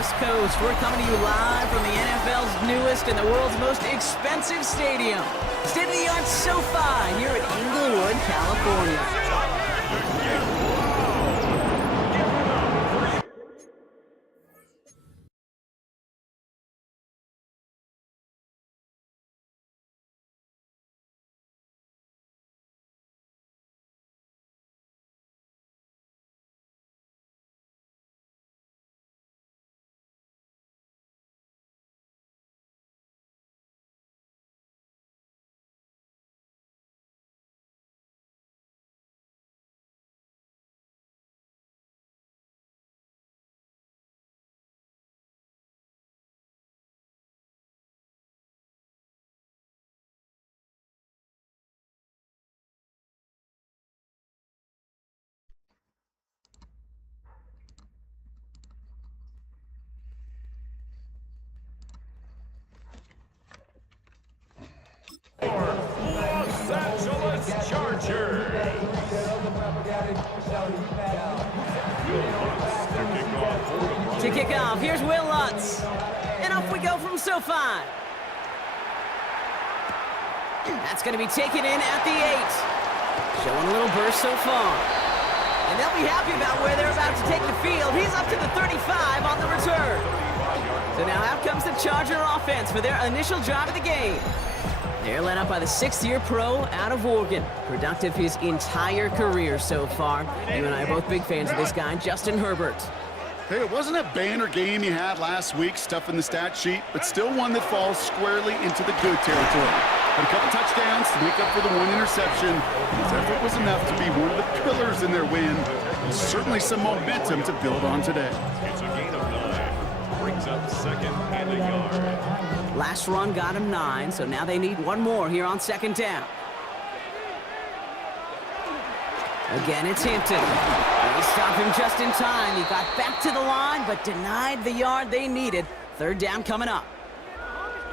West Coast. We're coming to you live from the NFL's newest and the world's most expensive stadium. State-of-the-art SoFi here in Inglewood, California. Los Angeles Chargers. To kick off, here's Will Lutz. And off we go from SoFi. That's going to be taken in at the 8. Showing a little burst so far. And they'll be happy about where they're about to take the field. He's up to the 35 on the return. So now out comes the Charger offense for their initial drive of the game. They're led up by the 6th-year pro out of Oregon. Productive his entire career so far. You and I are both big fans of this guy, Justin Herbert. Hey, it wasn't a banner game you had last week, stuff in the stat sheet, but still one that falls squarely into the good territory. Had a couple touchdowns to make up for the 1 interception. His effort was enough to be one of the pillars in their win. And certainly some momentum to build on today. It's a gain of 9. Brings up 2nd and a yard. Last run got him 9, so now they need one more here on 2nd down. Again, it's Hampton. They stop him just in time. He got back to the line, but denied the yard they needed. 3rd down coming up.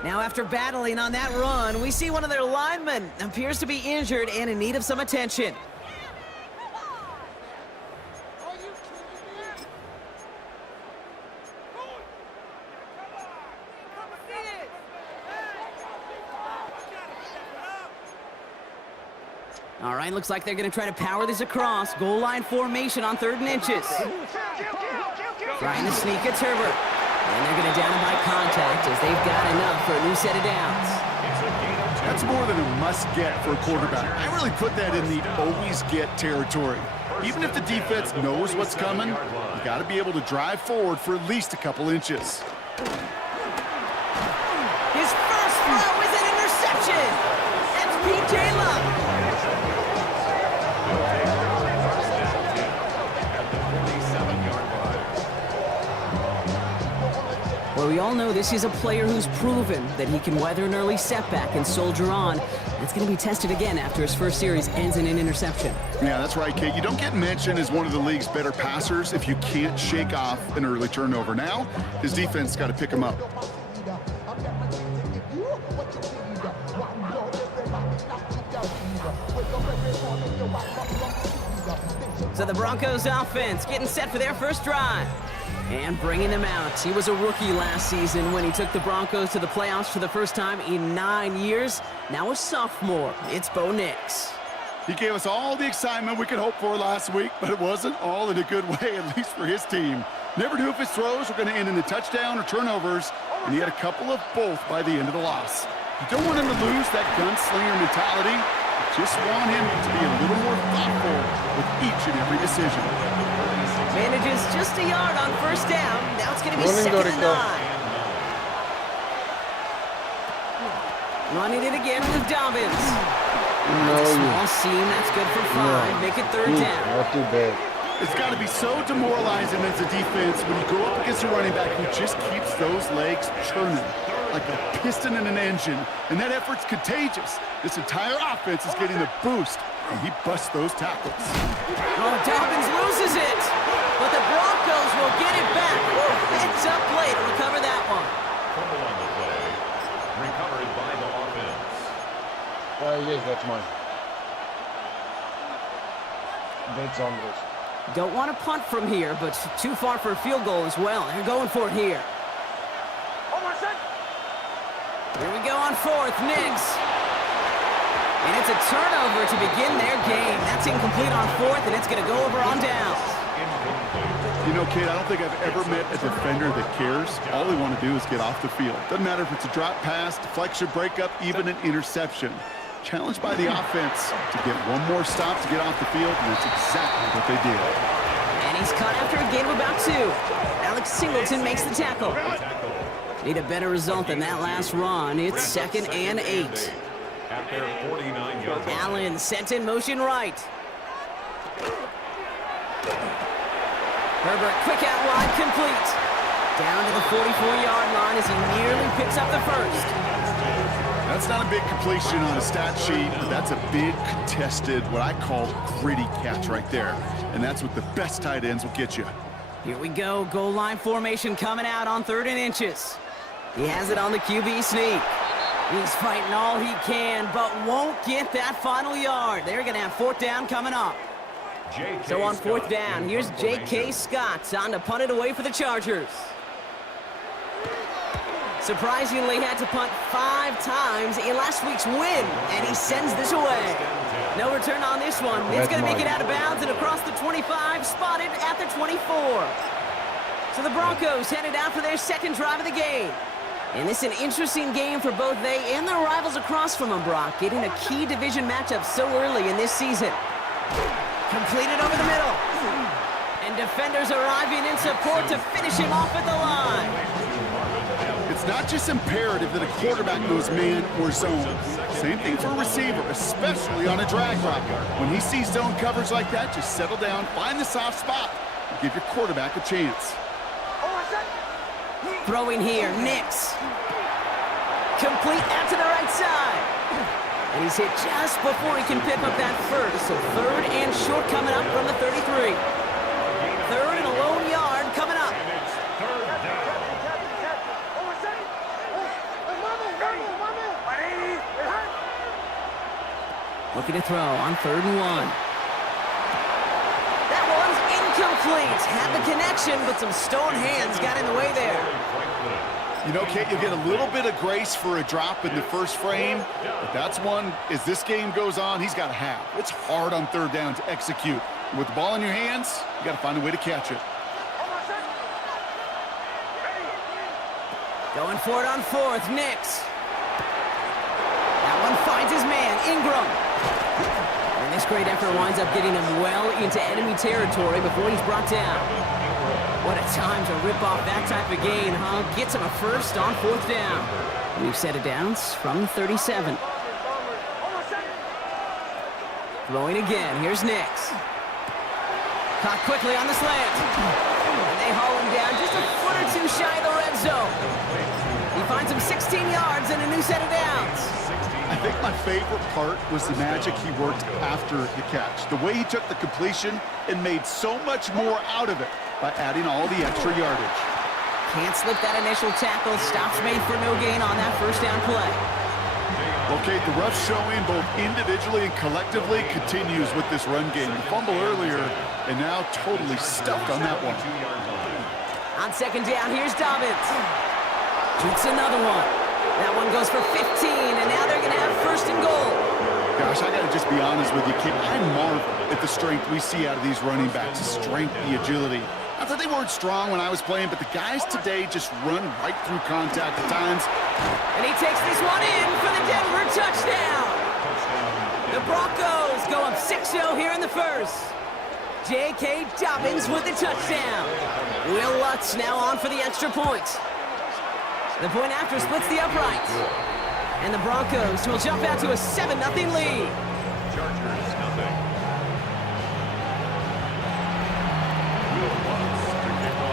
Now, after battling on that run, we see one of their linemen appears to be injured and in need of some attention. All right, looks like they're going to try to power this across. Goal line formation on 3rd and inches. Trying to sneak at Herbert. And they're going to down him by contact as they've got enough for a new set of downs. That's more than a must-get for a quarterback. I really put that in the always-get territory. Even if the defense knows what's coming, you got to be able to drive forward for at least a couple inches. His first throw is an interception. That's P.J. Luck. Well, we all know this is a player who's proven that he can weather an early setback and soldier on. That's going to be tested again after his first series ends in an interception. Yeah, that's right, Kate. You don't get mentioned as one of the league's better passers if you can't shake off an early turnover. Now, his defense got to pick him up. So the Broncos offense getting set for their first drive. And bringing them out. He was a rookie last season when he took the Broncos to the playoffs for the first time in 9 years. Now a sophomore. It's Bo Nix. He gave us all the excitement we could hope for last week, but it wasn't all in a good way, at least for his team. Never knew if his throws were going to end in a touchdown or turnovers, and he had a couple of both by the end of the loss. You don't want him to lose that gunslinger mentality. You just want him to be a little more thoughtful with each and every decision. Manages just a yard on 1st down. Now it's going to be 2nd and 9. Running it again with Dobbins. No, small seam, that's good for 5. Make it 3rd down. Not too bad. It's got to be so demoralizing as a defense when you go up against a running back who just keeps those legs churning like a piston in an engine, and that effort's contagious. This entire offense is getting the boost, and he busts those tackles. Oh, Dobbins loses it, but the Broncos will get it back. Heads up play to recover that one. Fumble on the play, recovered by the offense. Yes, that's mine. That's on this. Don't want to punt from here, but too far for a field goal as well. They're going for it here. Here we go on fourth, Nix. And it's a turnover to begin their game. That's incomplete on fourth, and it's going to go over on downs. You know, Kate, I don't think I've ever met a defender that cares. All they want to do is get off the field. Doesn't matter if it's a drop pass, deflection, breakup, even an interception. Challenged by the offense to get one more stop to get off the field, and that's exactly what they did. And he's caught after a gain of about 2. Alex Singleton makes the tackle. Need a better result than that last run. It's 2nd and 8. At their 49-yard line. Allen sent in motion right. Herbert, quick out wide, complete. Down to the 44-yard line as he nearly picks up the first. That's not a big completion on a stat sheet, but that's a big contested, what I call gritty catch right there. And that's what the best tight ends will get you. Here we go, goal line formation coming out on 3rd and inches. He has it on the QB sneak. He's fighting all he can, but won't get that final yard. They're going to have 4th down coming up. So on 4th down, here's J.K. Scott on to punt it away for the Chargers. Surprisingly, had to punt 5 times in last week's win, and he sends this away. No return on this one. It's going to make it out of bounds and across the 25, spotted at the 24. So the Broncos headed out for their 2nd drive of the game. And this is an interesting game for both they and their rivals across from them, Brock, getting a key division matchup so early in this season. Completed over the middle. And defenders arriving in support to finish him off at the line. It's not just imperative that a quarterback knows man or zone. Same thing for a receiver, especially on a drag route. When he sees zone coverage like that, just settle down, find the soft spot, and give your quarterback a chance. Throwing here, Nix. Complete out to the right side. And he's hit just before he can pick up that first. So 3rd and short coming up from the 33. 3rd and a lone yard coming up. Looking to throw on 3rd and 1. That one's incomplete. Had the connection, but some stone hands got in the way there. You know, Kate, you'll get a little bit of grace for a drop in the first frame, but that's one, as this game goes on, he's got to have. It's hard on 3rd down to execute. With the ball in your hands, you got to find a way to catch it. Going for it on 4th, Nix. That one finds his man, Ingram. And this great effort winds up getting him well into enemy territory before he's brought down. What a time to rip off that type of gain, huh? Gets him a first on 4th down. We've set it down from the 37. Throwing again. Here's Nix. Caught quickly on the slant. And they haul him down just a foot or 2 shy of the red zone. He finds him 16 yards and a new set of downs. I think my favorite part was the magic he worked after the catch. The way he took the completion and made so much more out of it by adding all the extra yardage. Can't slip that initial tackle. Stops made for no gain on that 1st down play. Okay, the rough showing both individually and collectively continues with this run game. The fumble earlier and now totally stuffed on that one. On 2nd down, here's Dobbins. Shoots another one. That one goes for 15, and now they're going to have 1st and goal. Gosh, I got to just be honest with you, kid. I marvel at the strength we see out of these running backs. The strength, the agility. Not that they weren't strong when I was playing, but the guys today just run right through contact at times. And he takes this one in for the Denver touchdown. The Broncos go up 6-0 here in the first. J.K. Dobbins with the touchdown. Will Lutz now on for the extra point. The point after splits the uprights. And the Broncos will jump out to a 7-0 lead. Chargers, nothing.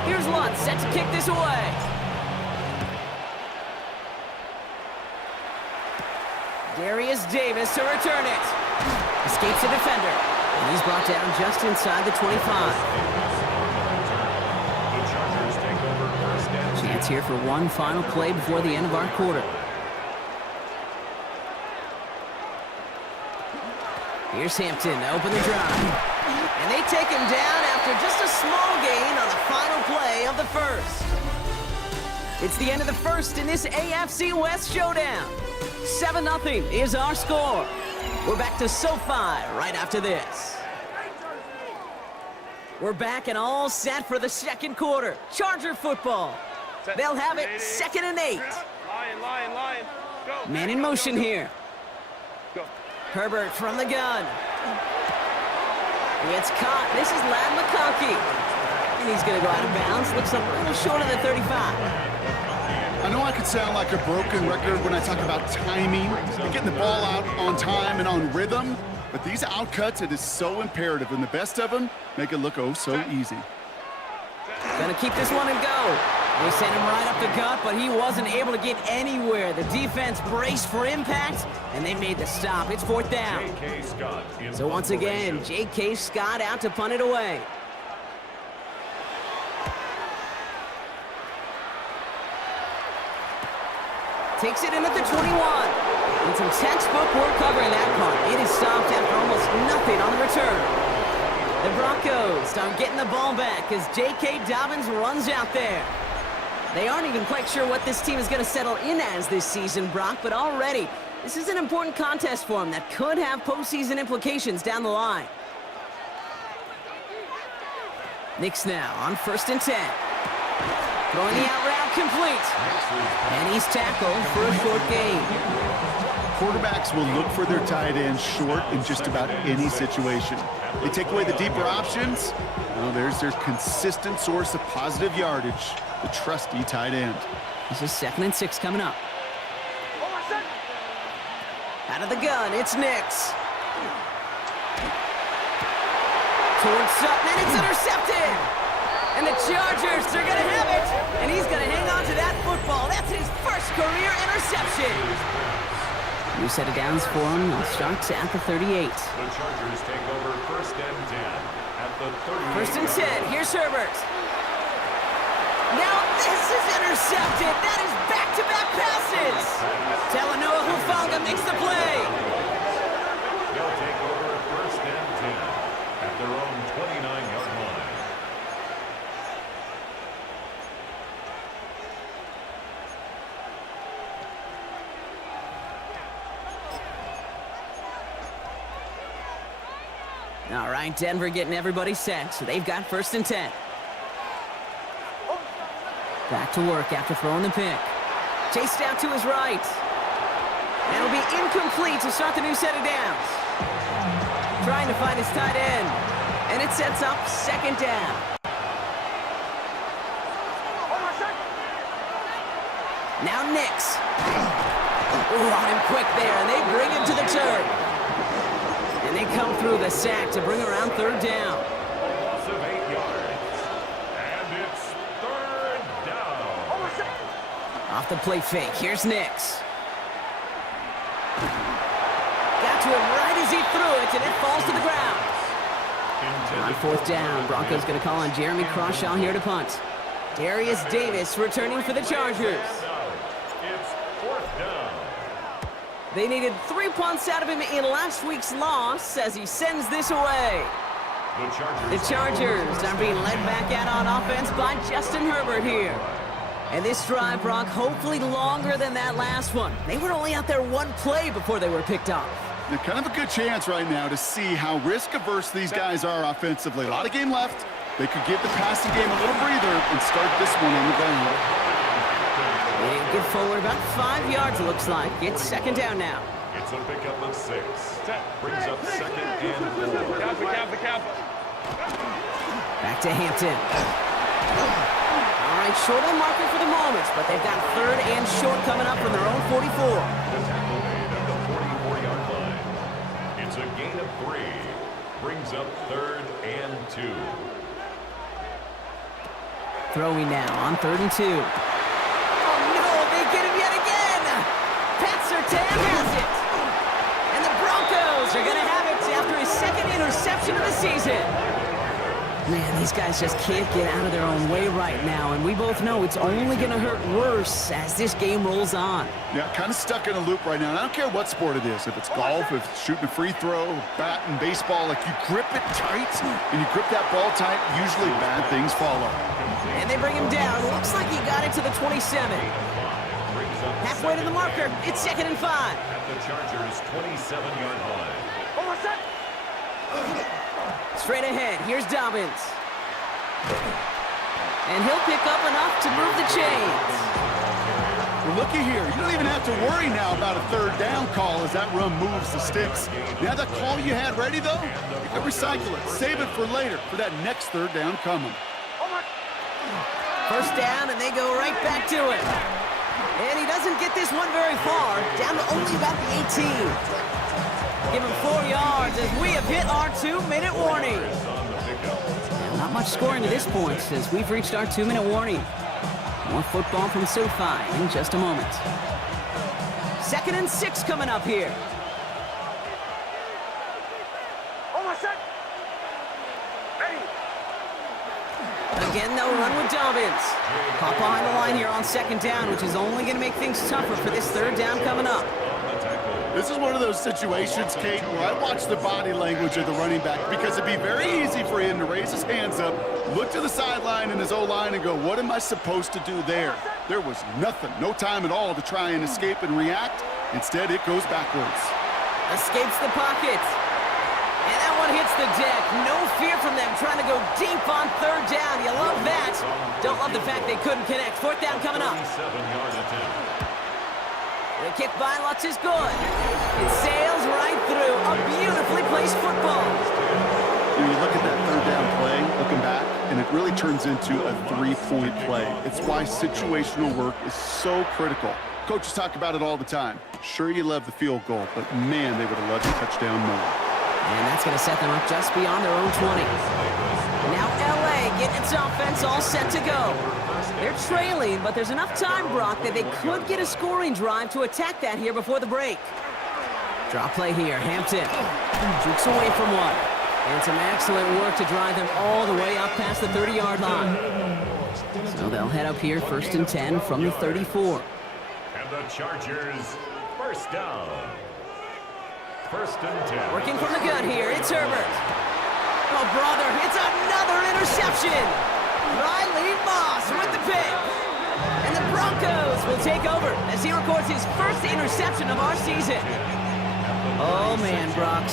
Here's Lutz set to kick this away. Darius Davis to return it. Escapes the defender. And he's brought down just inside the 25. Chance here for one final play before the end of our quarter. Here's Hampton to open the drive. And they take him down after just a small gain on the final play of the first. It's the end of the first in this AFC West showdown. 7-0 is our score. We're back to SoFi right after this. We're back and all set for the second quarter. Charger football. They'll have it 2nd and 8. Lion. Go. Man in motion here. Go. Herbert from the gun. It's caught. This is Lad McConkey. And he's going to go out of bounds. Looks a little short of the 35. I know I could sound like a broken record when I talk about timing and getting the ball out on time and on rhythm, but these outcuts, it is so imperative, and the best of them make it look oh so easy. Gonna keep this one and go. They sent him right up the gut, but he wasn't able to get anywhere. The defense braced for impact, and they made the stop. It's 4th down. J.K. Scott in So once again, formation. J.K. Scott out to punt it away. Takes it in at the 21. And some textbook work covering that punt. It is stopped after almost nothing on the return. The Broncos start getting the ball back as J.K. Dobbins runs out there. They aren't even quite sure what this team is going to settle in as this season, Brock, but already this is an important contest for them that could have postseason implications down the line. Knicks now on 1st and 10. Throwing the out route complete. And he's tackled for a short gain. Quarterbacks will look for their tight ends short in just about any situation. They take away the deeper options. Well, there's their consistent source of positive yardage, the trusty tight end. This is 2nd and 6 coming up. Out of the gun, it's Nix. Towards Sutton, and it's intercepted! And the Chargers, they're going to have it! And he's going to hang on to that football. That's his first career interception! New set of downs for him. He starts at the 38. The Chargers take over 1st and 10 at the 38. 1st and 10, here's Herbert. Now this is intercepted! That is back-to-back passes! Talanoa Hufanga makes the play! They'll take over 1st and 10 at their own 29-yard line. All right, Denver getting everybody set, so they've got 1st and 10. Back to work after throwing the pick. Chased out to his right. That'll be incomplete to start the new set of downs. Trying to find his tight end. And it sets up 2nd down. Now Nix. On him quick there, and they bring him to the turf. And they come through the sack to bring around 3rd down. Loss of 8 yards. And it's 3rd down. Off the play fake, here's Nix. Got to him right as he threw it, and it falls to the ground. On 4th down, Broncos going to call on Jeremy Crawshaw here to punt. Darius Davis returning for the Chargers. It's 4th down. They needed 3 punts out of him in last week's loss as he sends this away. The Chargers are being led back out on offense by Justin Herbert here. And this drive, Brock, hopefully longer than that last one. They were only out there 1 play before they were picked off. They're kind of a good chance right now to see how risk-averse these guys are offensively. A lot of game left. They could give the passing game a little breather and start this one on the ground. They get forward about 5 yards, it looks like. It's 2nd down now. It's a pickup of 6. Brings up 2nd and 4. Kappa. Back to Hampton. All right, short of the marker for the moment, but they've got 3rd and short coming up from their own 44. The tackle made at the 44-yard line. It's a gain of 3. Brings up 3rd and 2. Throwing now on 3rd and 2. Oh no, they get him yet again! Pat Surtain has it! And the Broncos are going to have it after his 2nd interception of the season. Man, these guys just can't get out of their own way right now, and we both know it's only going to hurt worse as this game rolls on. Yeah, kind of stuck in a loop right now. And I don't care what sport it is. If it's golf, if it's shooting a free throw, batting, baseball, like you grip it tight and you grip that ball tight, usually bad things follow. And they bring him down. Looks like he got it to the 27. Halfway to the marker. It's 2nd and 5. At the Chargers' 27-yard line. Straight ahead, here's Dobbins. And he'll pick up enough to move the chains. Well, looky here. You don't even have to worry now about a 3rd down call as that run moves the sticks. Now that call you had ready, though, you can recycle it. Save it for later for that next 3rd down coming. First down, and they go right back to it. And he doesn't get this one very far, down to only about the 18. Give him 4 yards as we have hit our 2-minute warning. Now, not much scoring to this point as we've reached our 2-minute warning. More football from SoFi in just a moment. 2nd and 6 coming up here. Again, they'll run with Dobbins. Caught behind the line here on 2nd down, which is only going to make things tougher for this 3rd down coming up. This is one of those situations, Kate, where I watch the body language of the running back because it'd be very easy for him to raise his hands up, look to the sideline in his O-line and go, what am I supposed to do there? There was nothing, no time at all to try and escape and react. Instead, it goes backwards. Escapes the pocket. And that one hits the deck. No fear from them trying to go deep on 3rd down. You love that. Don't love the fact they couldn't connect. 4th down coming up. 7-yard attempt. The kick by Lutz is good. It sails right through. A beautifully placed football. You look at that 3rd down play, looking back, and it really turns into a 3-point play. It's why situational work is so critical. Coaches talk about it all the time. Sure, you love the field goal, but man, they would have loved a touchdown more. And that's going to set them up just beyond their own 20. Now LA getting its offense all set to go. They're trailing, but there's enough time, Brock, that they could get a scoring drive to attack that here before the break. Draw play here, Hampton. Jukes away from one. And some excellent work to drive them all the way up past the 30-yard line. So they'll head up here 1st and 10 from the 34. And the Chargers, 1st down. 1st and 10. Working from the gun here, it's Herbert. Oh, brother, it's another interception. Riley Moss with the pick. And the Broncos will take over as he records his 1st interception of our season. Oh, man, Brock,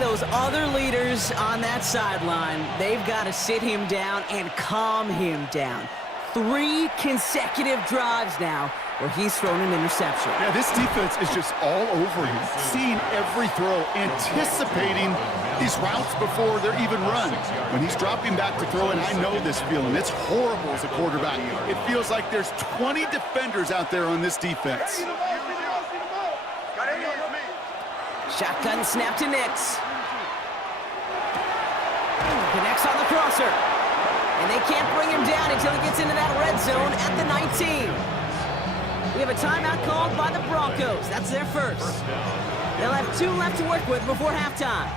those other leaders on that sideline, they've got to sit him down and calm him down. 3 consecutive drives now where he's thrown an interception. Yeah, this defense is just all over him, seeing every throw, anticipating these routes before they're even run. When he's dropping back to throw, and I know this feeling, it's horrible as a quarterback. It feels like there's 20 defenders out there on this defense. Shotgun snap to Nix. Connects on the crosser. And they can't bring him down until he gets into that red zone at the 19. We have a timeout called by the Broncos. That's their 1st. They'll have 2 left to work with before halftime.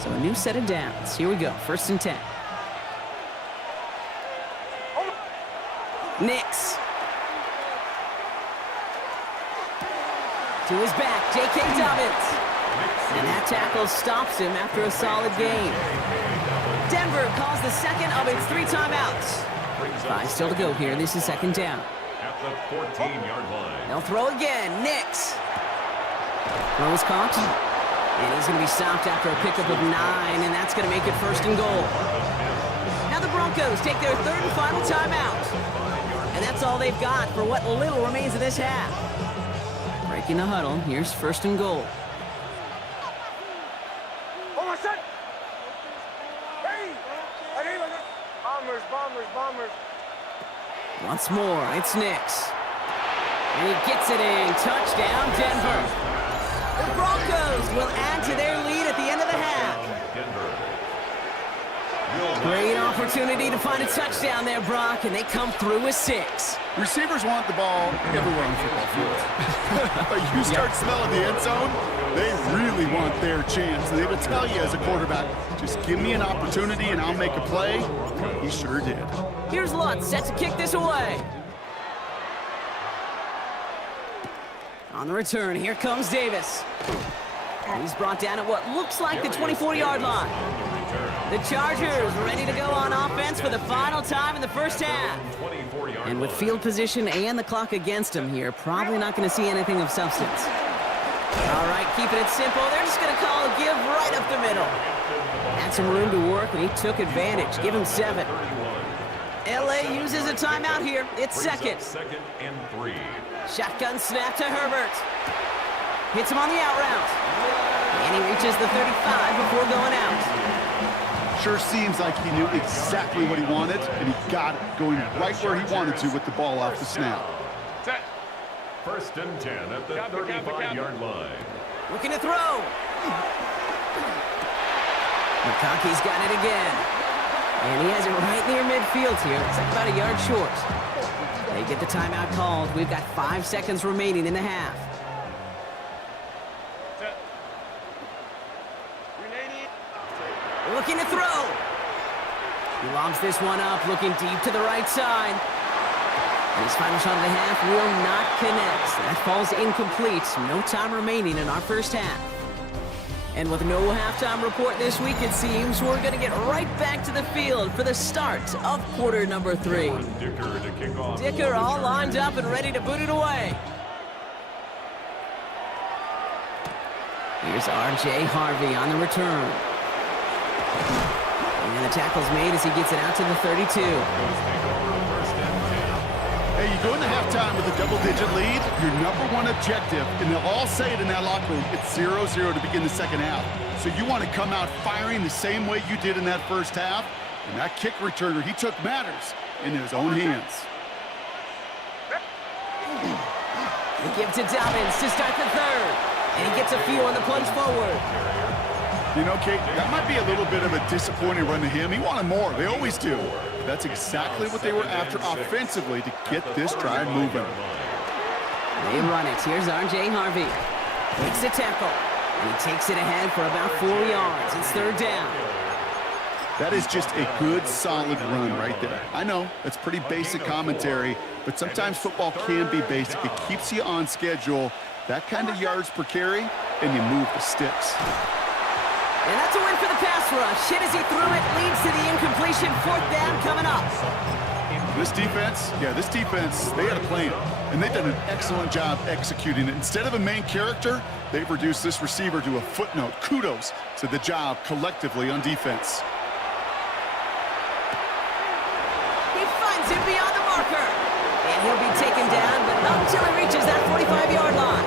So a new set of downs. Here we go, 1st and 10. Nix. To his back, J.K. Dobbins. And that tackle stops him after a solid gain. Denver calls the 2nd of its 3 timeouts. 5 still to go here. This is 2nd down. At the 14-yard line. They'll throw again. Nix. Throw is caught. And he's going to be stopped after a pickup of 9, and that's going to make it 1st and goal. Now the Broncos take their 3rd and final timeout. And that's all they've got for what little remains of this half. Breaking the huddle. Here's 1st and goal. Bombers. Once more, it's Nix. And he gets it in. Touchdown, Denver. The Broncos will add to their lead at the end of the half. Great opportunity to find a touchdown there, Brock, and they come through with 6. Receivers want the ball everywhere on the football field. But you start smelling the end zone, they really want their chance. And they would tell you as a quarterback, just give me an opportunity and I'll make a play. He sure did. Here's Lutz set to kick this away. On the return, here comes Davis. He's brought down at what looks like the 24-yard line. The Chargers ready to go on offense for the final time in the first half. And with field position and the clock against them here, probably not going to see anything of substance. All right, keeping it simple. They're just going to call a give right up the middle. Had some room to work, and he took advantage. Give him 7. LA uses a timeout here. It's second. Second and 3. Shotgun snap to Herbert. Hits him on the out route. And he reaches the 35 before going out. Sure seems like he knew exactly what he wanted, and he got it going right where he wanted to with the ball off the snap. First and 10 at the 35-yard line. Looking to throw. McConkey's got it again. And he has it right near midfield here. It's like about a yard short. They get the timeout called. We've got 5 seconds remaining in the half. Looking to throw. He lobs this one up, looking deep to the right side. And his final shot of the half will not connect. That falls incomplete. No time remaining in our first half. And with no halftime report this week, it seems we're going to get right back to the field for the start of quarter number 3. Dicker to kick off. Dicker all lined up and ready to boot it away. Here's R.J. Harvey on the return. And the tackle's made as he gets it out to the 32. Hey, you go into halftime with a double-digit lead, your number one objective, and they'll all say it in that locker room, it's 0-0 to begin the second half. So you want to come out firing the same way you did in that first half, and that kick returner, he took matters in his own hands. They give to Dobbins to start the third, and he gets a feel on the plunge forward. You know, Kate, that might be a little bit of a disappointing run to him. He wanted more. They always do. That's exactly what they were after offensively to get this drive moving. They run it. Here's R.J. Harvey. Makes the tackle. And he takes it ahead for about 4 yards. It's third down. That is just a good, solid run right there. I know, that's pretty basic commentary, but sometimes football can be basic. It keeps you on schedule. That kind of yards per carry, and you move the sticks. And that's a win for the pass rush. Hit as he threw it, leads to the incompletion. Fourth down coming up. This defense, they had a plan, and they've done an excellent job executing it. Instead of a main character, they've reduced this receiver to a footnote. Kudos to the job collectively on defense. He finds him beyond the marker. And he'll be taken down, but not until he reaches that 45-yard line.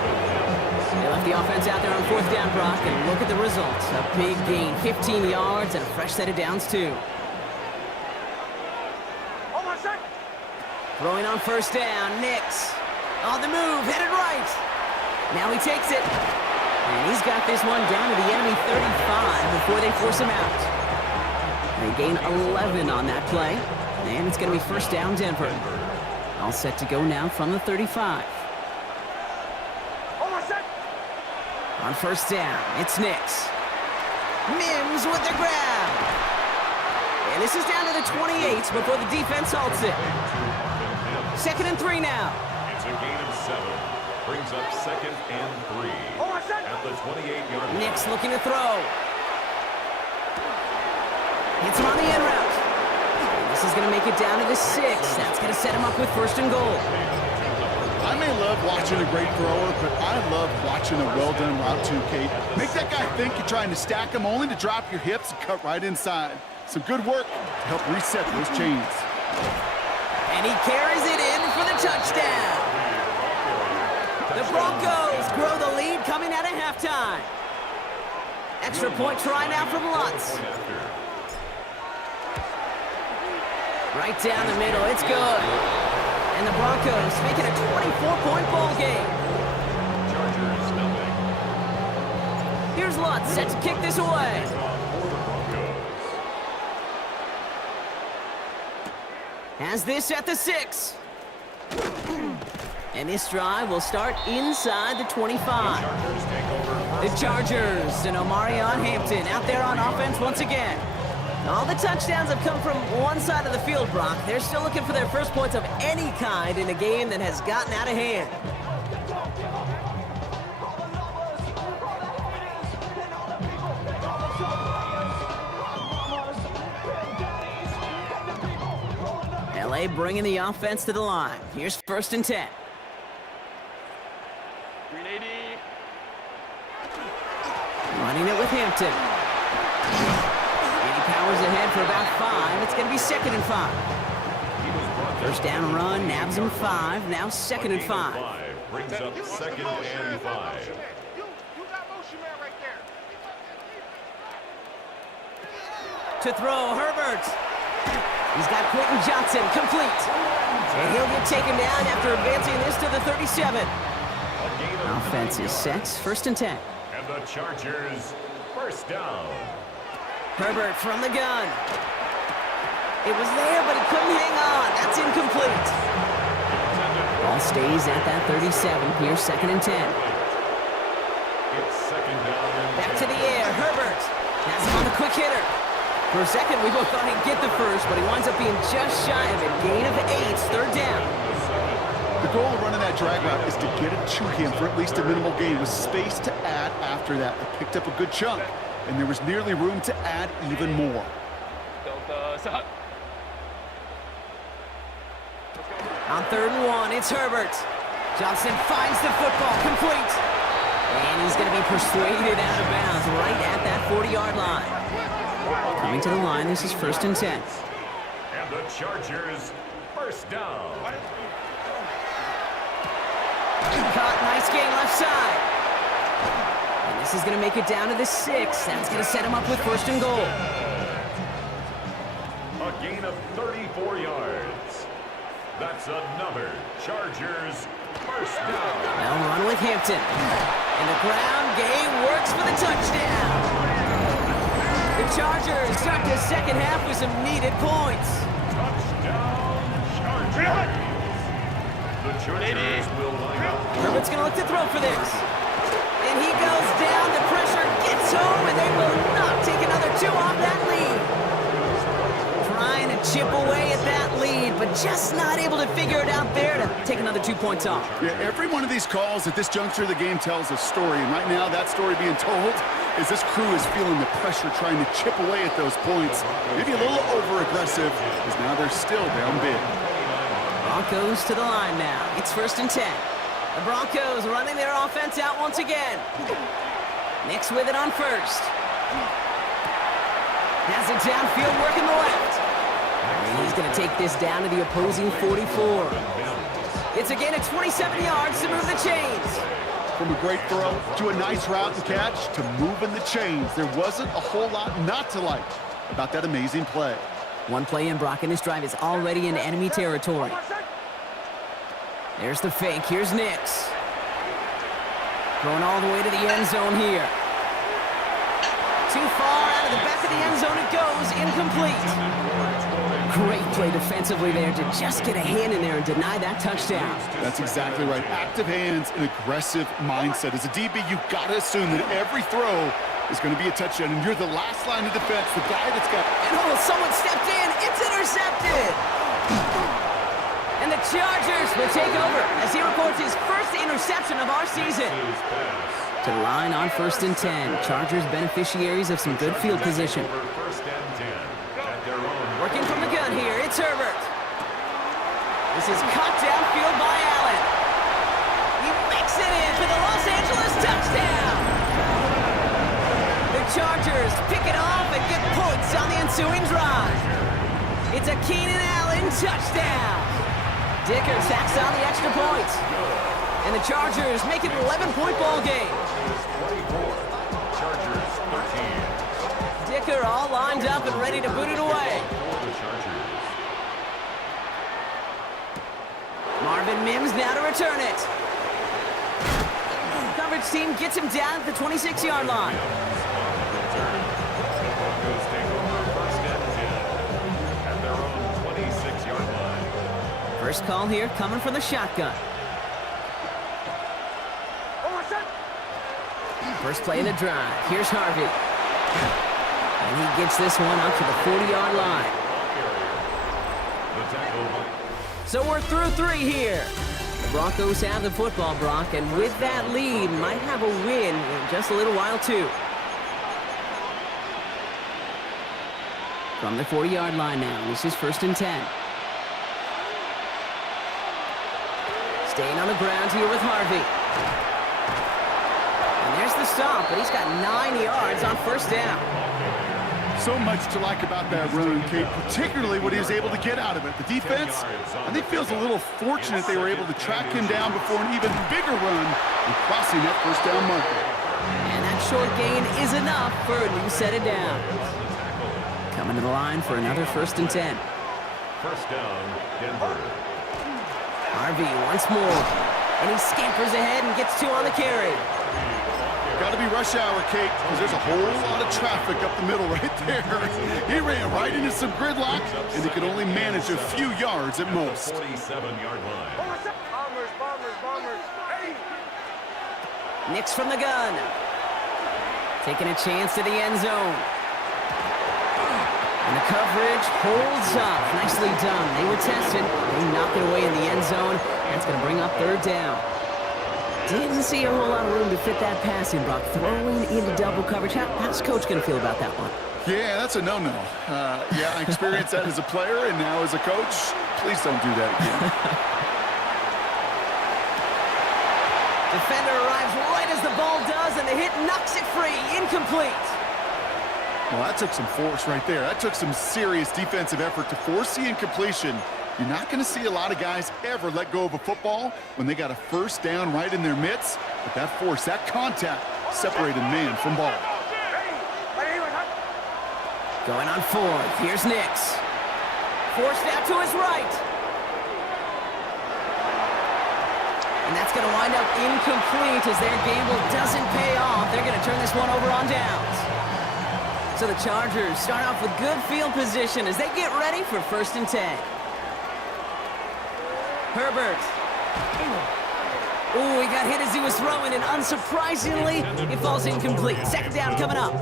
They left the offense out there on fourth down, Brock, and look at the results. A big gain, 15 yards, and a fresh set of downs, too. Throwing on first down, Nix. On the move, headed right. Now he takes it. And he's got this one down to the enemy 35 before they force him out. They gain 11 on that play. And it's going to be first down, Denver. All set to go now from the 35. On first down, it's Nix. Mims with the grab. And this is down to the 28 before the defense halts it. Second and 3 now. It's a gain of 7. Brings up second and 3 at the 28-yard line. Nix looking to throw. Hits him on the end route. And this is going to make it down to the 6. That's going to set him up with first and goal. I may love watching a great thrower, but I love watching a well-done route too, Kate. Make that guy think you're trying to stack him only to drop your hips and cut right inside. Some good work to help reset those chains. And he carries it in for the touchdown. The Broncos grow the lead coming out of halftime. Extra point try now from Lutz. Right down the middle, it's good. And the Broncos make it a 24-point ball game. Chargers nothing. Here's Lutz set to kick this away. Has this at the 6. And this drive will start inside the 25. The Chargers and Omarion Hampton out there on offense once again. All the touchdowns have come from one side of the field, Brock. They're still looking for their first points of any kind in a game that has gotten out of hand. LA bringing the offense to the line. Here's 1st and 10. 380. Running it with Hampton. And he powers ahead for about 5. It's going to be 2nd and 5. First down run, nabs him 5. Now 2nd and 5. Brings up 2nd and 5. You got motion man right there. To throw, Herbert. He's got Quentin Johnson, complete. And he'll get taken down after advancing this to the 37. Offense is set, 1st and 10. And the Chargers, first down. Herbert from the gun. It was there, but he couldn't hang on. That's incomplete. Ball stays at that 37. Here's 2nd and 10. It's 2nd down and Back to the air, Herbert. Has him on the quick hitter. For a second, we both thought he'd get the first, but he winds up being just shy of it. Gain of 8, 3rd down. The goal of running that drag route is to get it to him for at least a minimal gain with space to add after that. They picked up a good chunk, and there was nearly room to add even more. On 3rd and 1, it's Herbert. Johnson finds the football, complete. And he's going to be persuaded out of bounds right at that 40-yard line. Coming to the line, this is 1st and 10. And the Chargers, first down. Caught, nice gain left side. And this is going to make it down to the 6. That's going to set him up with 1st and goal. A gain of 34 yards. That's another Chargers, first down. They'll run with Hampton. And the ground game works for the touchdown. The Chargers start the 2nd half with some needed points. Touchdown, Chargers. The Chargers will line up. Herbert's going to look to throw for this. And he goes down. The pressure gets home, and they will not take another 2 off that lead. Trying to chip away at that lead, but just not able to figure it out there to take another 2 points off. Yeah, every one of these calls at this juncture of the game tells a story, and right now that story being told is this crew is feeling the pressure trying to chip away at those points. Maybe a little over-aggressive, because now they're still down big. Broncos to the line now. It's 1st and 10. The Broncos running their offense out once again. Nix with it on 1st. Has it downfield, working the left. And he's going to take this down to the opposing 44. It's a gain of 27 yards to move the chains. From a great throw to a nice route and catch to moving the chains, there wasn't a whole lot not to like about that amazing play. One play in, Brock, and this drive is already in enemy territory. There's the fake. Here's Nix. Going all the way to the end zone here. Too far out of the back of the end zone it goes. Incomplete. Great play defensively there to just get a hand in there and deny that touchdown. That's exactly right. Active hands and aggressive mindset. As a DB, you've got to assume that every throw is going to be a touchdown, and you're the last line of defense, the guy that's got... And oh, someone stepped in. It's intercepted. And the Chargers will take over as he records his first interception of our season. To the line on 1st and 10. Chargers beneficiaries of some good field position. Working from the gun here, it's Herbert. This is caught downfield by Allen. He makes it in for the Los Angeles touchdown. The Chargers pick it off and get points on the ensuing drive. It's a Keenan Allen touchdown. Dicker tacks on the extra point. And the Chargers make it an 11-point ball game. Chargers 13. Dicker all lined up and ready to boot it away. Marvin Mims now to return it. Coverage team gets him down at the 26-yard line. Broncos take over 1st and 10 at their own 26-yard line. First call here coming from the shotgun. First play of the drive. Here's Harvey. And he gets this one up to the 40-yard line. So we're through 3 here. The Broncos have the football, Brock, and with that lead, might have a win in just a little while, too. From the 40-yard line now, this is 1st and 10. Staying on the ground here with Harvey. And there's the stop, but he's got 9 yards on 1st down. So much to like about that run, Kate, particularly what he was able to get out of it. The defense, I think, feels a little fortunate they were able to track him down before an even bigger run and crossing that 1st down marker. And that short gain is enough for a new set of downs. Coming to the line for another 1st and 10. 1st down, Denver. Harvey once more. And he scampers ahead and gets 2 on the carry. Got to be rush hour, Kate, because there's a whole lot of traffic up the middle right there. He ran right into some gridlock, and he could only manage a few yards at most. 47-yard line. Bombers. Hey! Nix from the gun. Taking a chance to the end zone. And the coverage holds up. Nicely done. They were tested. They knock it away in the end zone. That's going to bring up 3rd down. Didn't see a whole lot of room to fit that passing, Brock. Throwing into double coverage. How's Coach going to feel about that one? Yeah, that's a no-no. Yeah, I experienced that as a player, and now as a coach, please don't do that again. Defender arrives right as the ball does, and the hit knocks it free. Incomplete. Well, that took some force right there. That took some serious defensive effort to force the incompletion. You're not going to see a lot of guys ever let go of a football when they got a 1st down right in their midst. But that force, that contact, separated man from ball. Going on 4th. Here's Nix. Forced out to his right. And that's going to wind up incomplete as their gamble doesn't pay off. They're going to turn this one over on downs. So the Chargers start off with good field position as they get ready for 1st and 10. Herbert. Ooh, he got hit as he was throwing, and unsurprisingly, it falls incomplete. 2nd down coming up.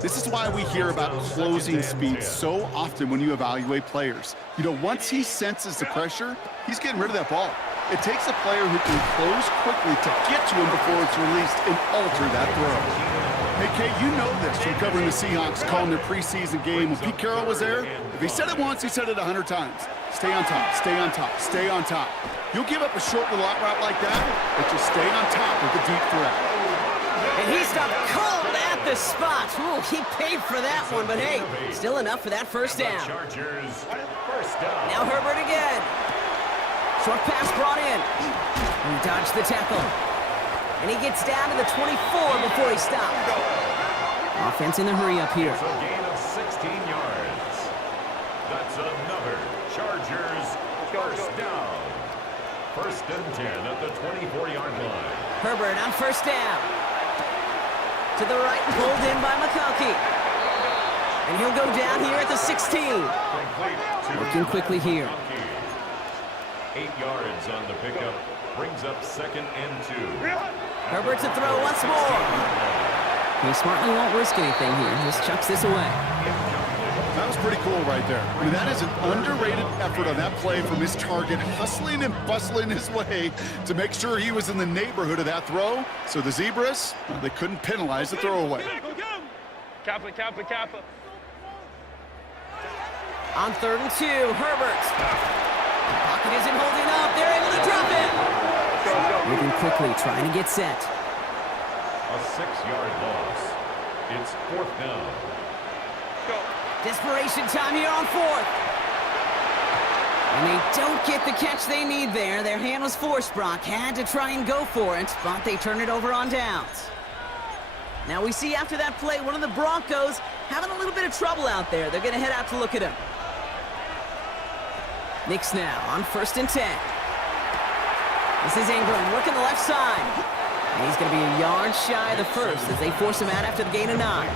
This is why we hear about closing speed so often when you evaluate players. You know, once he senses the pressure, he's getting rid of that ball. It takes a player who can close quickly to get to him before it's released and alter that throw. Hey, Kate, you know this from covering the Seahawks, calling their preseason game. When Pete Carroll was there, if he said it once, he said it 100 times. Stay on top, stay on top, stay on top. You'll give up a short little out route like that, but just stay on top with the deep threat. And he stopped cold at the spot. Ooh, he paid for that one, but hey, still enough for that 1st down. Chargers, 1st down. Now Herbert again. Short pass brought in. He dodged the tackle. And he gets down to the 24 before he stopped. Offense in the hurry up here. It's a gain of 16 yards. That's another Chargers 1st down. 1st and 10 at the 24-yard line. Herbert on 1st down. To the right, pulled in by McConkey. And he'll go down here at the 16. Working quickly here. 8 yards on the pickup. Brings up 2nd and 2. Herbert to throw once more. He smartly won't risk anything here. Just chucks this away. That was pretty cool right there. I mean, that is an underrated effort on that play from his target, hustling and bustling his way to make sure he was in the neighborhood of that throw. So the Zebras, well, they couldn't penalize the throwaway. Kappa. On 3rd and 2, Herbert. Pocket isn't holding up. They're able to drop it. Moving quickly, trying to get set. A 6-yard loss. It's 4th down. Desperation time here on 4th. And they don't get the catch they need there. Their hand was forced, Brock. Had to try and go for it, but they turn it over on downs. Now we see after that play, one of the Broncos having a little bit of trouble out there. They're going to head out to look at him. Nix now on 1st and 10. This is Ingram working the left side. And he's going to be a yard shy of the first as they force him out after the gain of 9.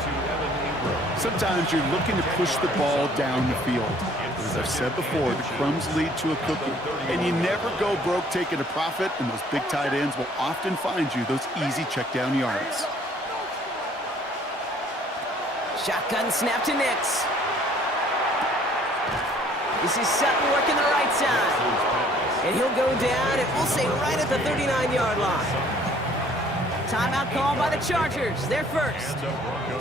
Sometimes you're looking to push the ball down the field. As I've said before, the crumbs lead to a cookie. And you never go broke taking a profit, and those big tight ends will often find you those easy check down yards. Shotgun snap to Nix. This is Sutton working the right side. And he'll go down, and we'll say right at the 39-yard line. Timeout called by the Chargers. They're first.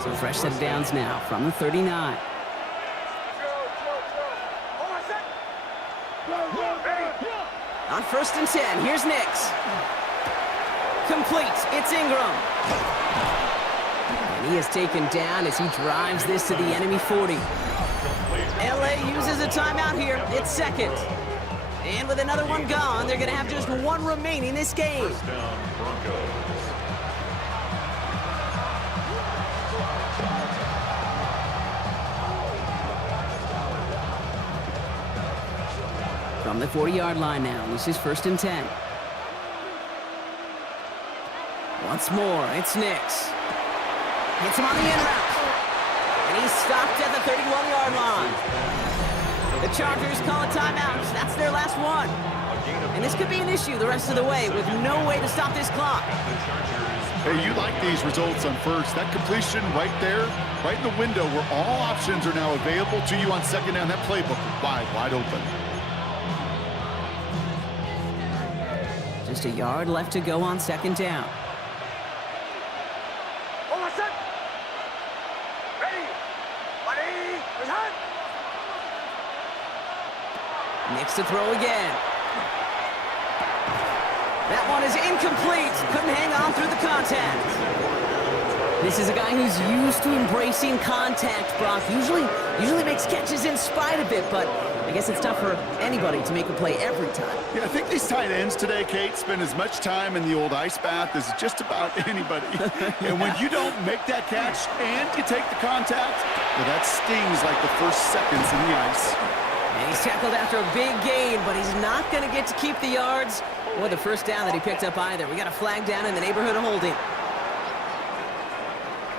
So fresh set of downs now from the 39. On 1st and 10, here's Nix. Complete. It's Ingram. And he is taken down as he drives this to the enemy 40. LA uses a timeout here. It's second. And with another one gone, they're going to have just one remaining this game. First down, Broncos. From the 40-yard line now, this is 1st and 10. Once more, it's Nix. Hits him on the in route. And he's stopped at the 31-yard line. The Chargers call a timeout. That's their last one. And this could be an issue the rest of the way with no way to stop this clock. Hey, you like these results on first. That completion right there, right in the window where all options are now available to you on second down. That playbook wide open. Just a yard left to go on second down. Nix to throw again. That one is incomplete. Couldn't hang on through the contact. This is a guy who's used to embracing contact, Brock. Usually makes catches in spite of it, but I guess it's tough for anybody to make a play every time. Yeah, I think these tight ends today, Kate, spend as much time in the old ice bath as just about anybody. And when you don't make that catch and you take the contact, well, that stings like the first seconds in the ice. And he's tackled after a big gain, but he's not going to get to keep the yards or the first down that he picked up either. We got a flag down in the neighborhood of holding.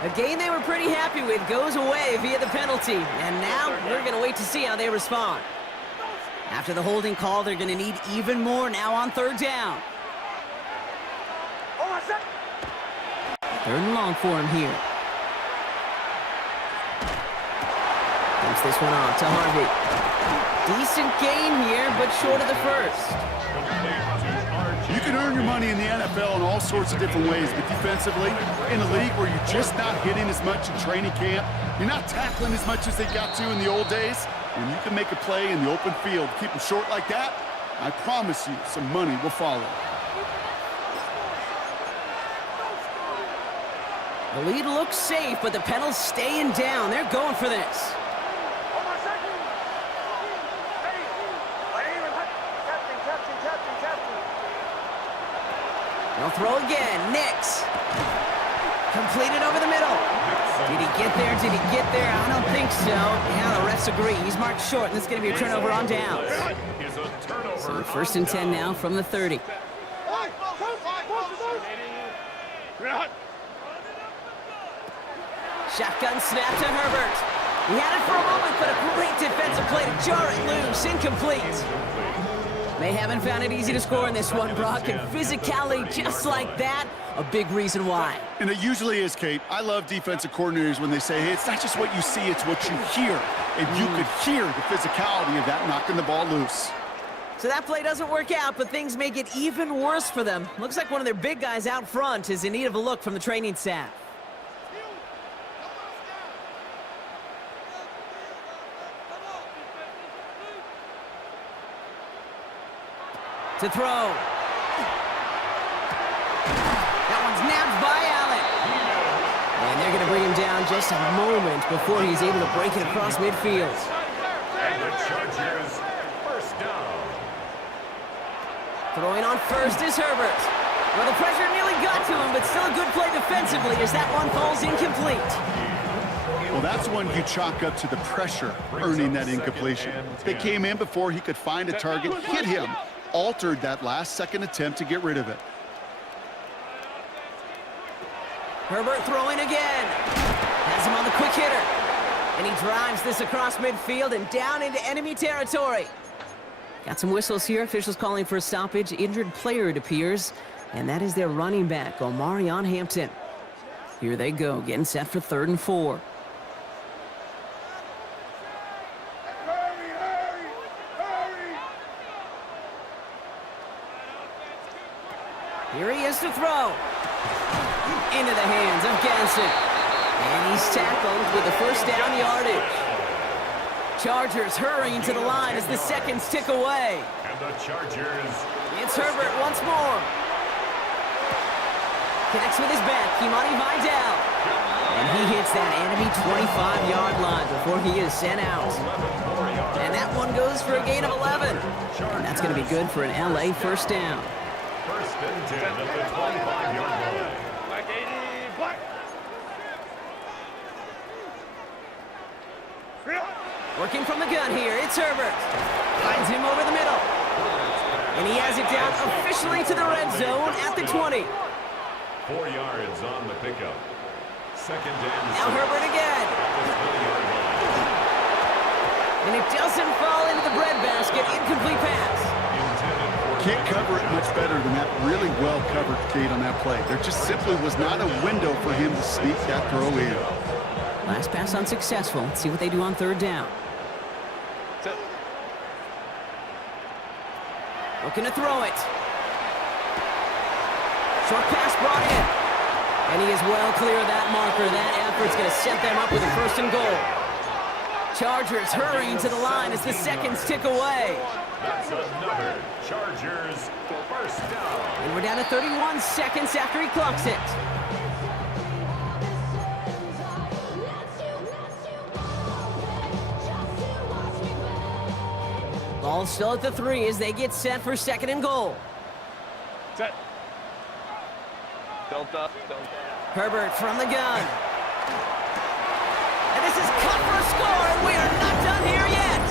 A game they were pretty happy with goes away via the penalty, and now we're going to wait to see how they respond. After the holding call, they're going to need even more now on third down. Third and long for him here. Dumps this one off to Harvey. Decent gain here, but short of the first. You can earn your money in the NFL in all sorts of different ways, but defensively, in a league where you're just not hitting as much in training camp, you're not tackling as much as they got to in the old days, when you can make a play in the open field, keep them short like that, I promise you some money will follow. The lead looks safe, but the penalty's staying down. They're going for this. They'll throw again. Nix. Completed over the middle. Did he get there? Did he get there? I don't think so. Yeah, the refs agree. He's marked short, and this is going to be a turnover on downs. So 1st and 10 now from the 30. Shotgun snap to Herbert. He had it for a moment, but a great defensive play to jar it loose. Incomplete. They haven't found it easy to score in this one, Brock, and physicality just like that, a big reason why. And it usually is, Kate. I love defensive coordinators when they say, hey, it's not just what you see, it's what you hear. And you could hear the physicality of that knocking the ball loose. So that play doesn't work out, but things make it even worse for them. Looks like one of their big guys out front is in need of a look from the training staff. To throw. That one's nabbed by Allen. And they're going to bring him down just a moment before he's able to break it across midfield. And the Chargers, first down. Throwing on first is Herbert. Well, the pressure nearly got to him, but still a good play defensively as that one falls incomplete. Well, that's one you chalk up to the pressure earning that incompletion. They came in before he could find a target, hit him, altered that last-second attempt to get rid of it. Herbert throwing again. Has him on the quick hitter. And he drives this across midfield and down into enemy territory. Got some whistles here. Officials calling for a stoppage. Injured player, it appears. And that is their running back, Omarion Hampton. Here they go, getting set for 3rd and 4. Here he is to throw. Into the hands of Ganson. And he's tackled with the first down yardage. Chargers hurrying to the line as the seconds tick away. And the Chargers. It's Herbert once more. Connects with his back, Kimani Vidal. And he hits that enemy 25-yard line before he is sent out. And that one goes for a gain of 11. And that's going to be good for an LA first down. 1st and 10 at the 25-yard line. Black 80, black. Working from the gun here, it's Herbert. Finds him over the middle. And he has it down officially to the red zone at the 20. 4 yards on the pickup. 2nd and 6. Now Herbert again. At the 20-yard line. And it doesn't fall into the breadbasket. Incomplete pass. Can't cover it much better than that. Really well covered, Kate, on that play. There just simply was not a window for him to sneak that throw in. Last pass unsuccessful. Let's see what they do on 3rd down. Looking to throw it. Short pass brought in. And he is well clear of that marker. That effort's going to set them up with a 1st and goal. Chargers hurrying to the line as the seconds tick away. That's another Chargers first down. And we're down to 31 seconds after he clocks it. Ball still at the 3 as they get set for 2nd and goal. Set. Delta. Herbert from the gun. And this is cut for a score, and we are not done here yet.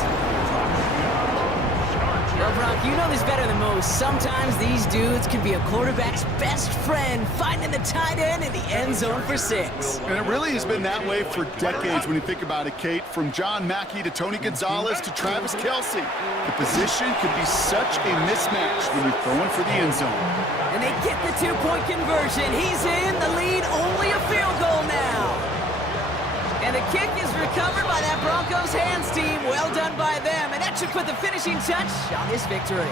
Well, Brock, you know this better than most. Sometimes these dudes can be a quarterback's best friend, finding the tight end in the end zone for 6. And it really has been that way for decades when you think about it, Kate. From John Mackey to Tony Gonzalez to Travis Kelce. The position can be such a mismatch when you're throwing for the end zone. And they get the 2-point conversion. He's in the lead, only a field goal now. And the kick is recovered by that Broncos hands team. Well done by them. And that should put the finishing touch on this victory.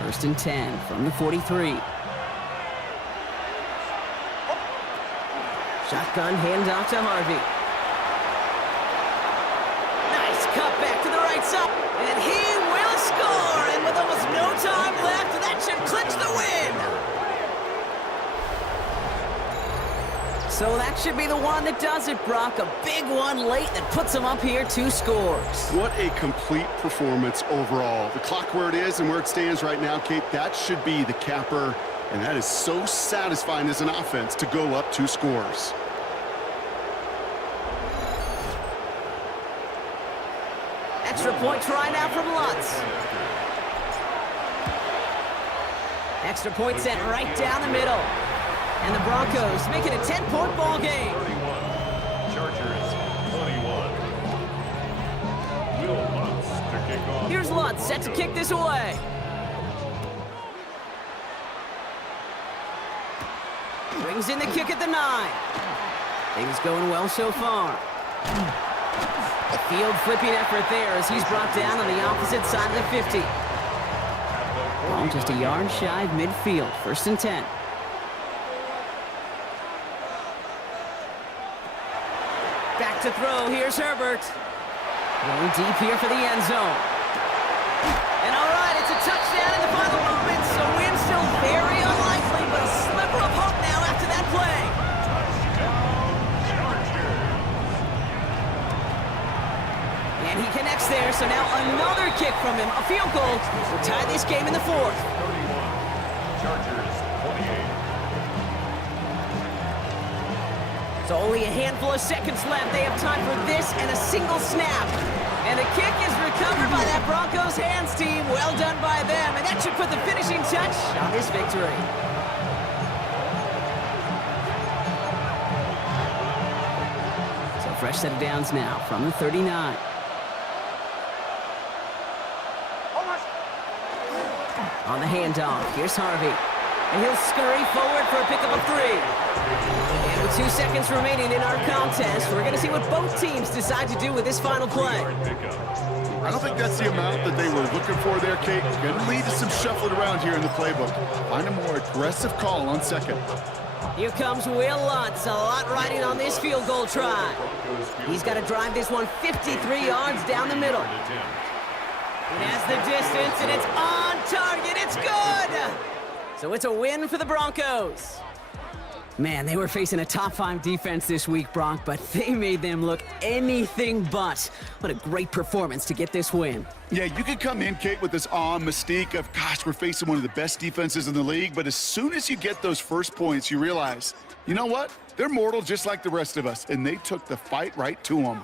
1st and 10 from the 43. Shotgun handoff to Harvey. Nice cut back to the right side. And he will score. And with almost no time left, that should clinch the win. So that should be the one that does it, Brock. A big one late that puts them up here 2 scores. What a complete performance overall. The clock where it is and where it stands right now, Kate, that should be the capper. And that is so satisfying as an offense to go up 2 scores. Extra point try now from Lutz. Extra point sent right down the middle. And the Broncos make it a 10-point ball game. 31. Chargers 21. Will Lutz to kick off. Here's Lutz set to kick this away. Brings in the kick at the 9. Things going well so far. A field flipping effort there as he's brought down on the opposite side of the 50. Ball just a yard shy of midfield. 1st and 10. Back to throw. Here's Herbert. Going deep here for the end zone. And all right, it's a touchdown in the final moments. So win still very unlikely, but a sliver of hope now after that play. And he connects there, so now another kick from him. A field goal will tie this game in the 4th. 31. Chargers 28. So only a handful of seconds left. They have time for this and a single snap. And the kick is recovered by that Broncos hands team. Well done by them. And that should put the finishing touch on this victory. Fresh set of downs now from the 39. On the handoff, here's Harvey. And he'll scurry forward for a pickup of 3. And with 2 seconds remaining in our contest, we're going to see what both teams decide to do with this final play. I don't think that's the amount that they were looking for there, Kate. Going to lead to some shuffling around here in the playbook. Find a more aggressive call on second. Here comes Will Lutz, a lot riding on this field goal try. He's got to drive this one 53 yards down the middle. It has the distance, and it's on target. It's good! So it's a win for the Broncos. Man, they were facing a top-5 defense this week, Bronc, but they made them look anything but. What a great performance to get this win. Yeah, you could come in, Kate, with this awe mystique of, gosh, we're facing one of the best defenses in the league, but as soon as you get those first points, you realize, you know what? They're mortal just like the rest of us, and they took the fight right to them.